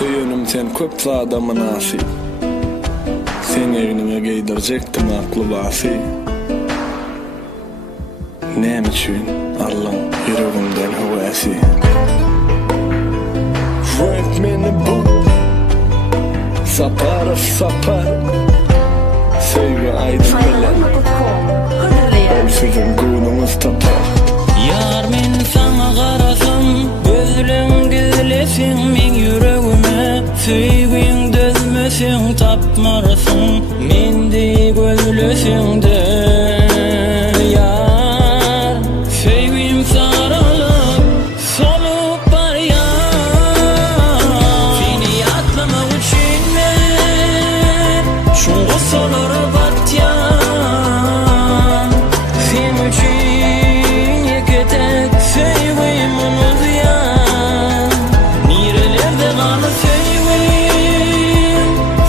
Söyönüm sen köp adamı nasip. Sen egnime giydirecektim aklı basi. Nem üçün Allah'ım yüreğimden huvasi. Frank meni bu sapar sapar. Sevgi aydın bilen Ölsüzün günümüz tapar. Yar men sana qarasam gözlerim gizlesin men yüreğime. Sevgin dözmesin tapmarasın mendi gözlesin de. Yar sevgim saralıp solup var ya. Seni atlamak için men şunga solara bat ya. Sen için yeketek sevgim unut ya. Nirelerde kalı sevgim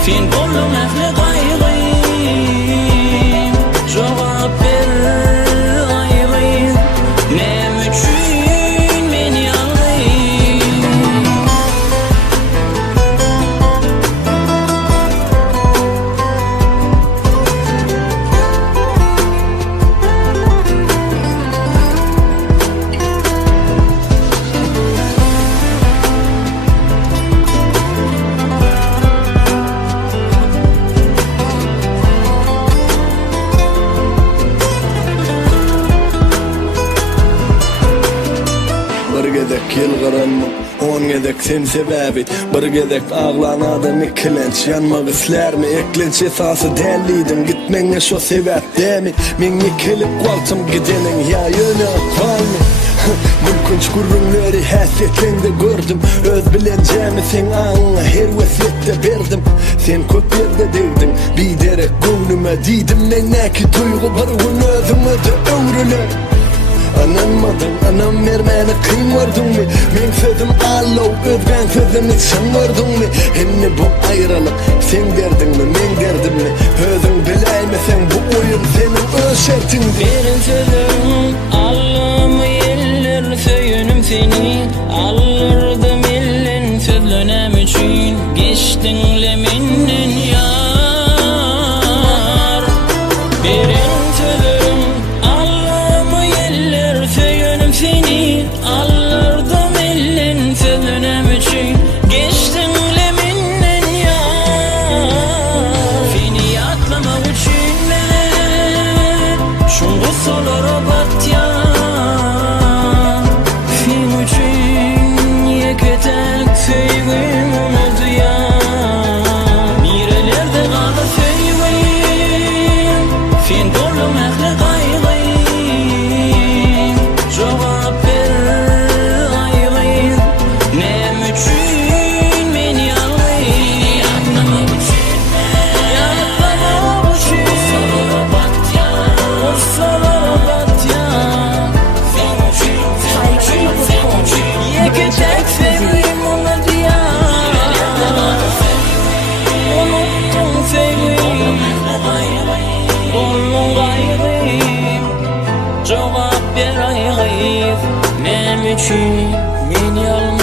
sen bollum ehli gayrıyım. Cevap ver gayrıyım. Nem üçün beni ağlayım. Bir gedek yılgıranma, 10 gedek sen sebebit. Bir gedek ağlanadan ikilenç, yanmak islermi? Eklenç esası delliydim, gitmenge şo sebep demi. Men ikilip kaltım gidenin ya yönü kalmi. Mümkünç gurrunları hasretlendi gördüm. Öz bilencemi sen ağına her vesvette verdim. Sen köp yerde derdin, bir derek gönlüme diydim. Men neki duygu bir gün özüme de ömrüle. Ananmadın, anam vermeni kıyım gördün mü? Men sözüm allow, özgen sözünü sen gördün mü? Henne bu ayrılık, sen derdin mi, men derdim mi? Özün bileyme bu oyun senin öz şertin. Verin sözüm, Allah'ımı yeller, söyünüm seni. Alırdım ellen, sözlönem için. Geçtinle menden yar. Verin sözüm, Allah'ımı yeller, söyünüm seni. Alırdım ellen, sözlönem için. Geçtinle menden yar. Seni atlamak için ben şunga solara bat ya. Sen için yeketek sevgim unut ya. Nirelerde kalı sevgim sen dollum ehli gayrıyım. Cevap ver gayrıyım. Nem üçün beni ağlayım. Atlamak için Yatlamak için o solara bat ya. O solara bat ya. Sen için, sen için, sen için yeketek sevgim unut ya. Unuttum sevgim Bollum gayrıyım. Cevap ver gayrıyım. Nem üçün beni ağlayım.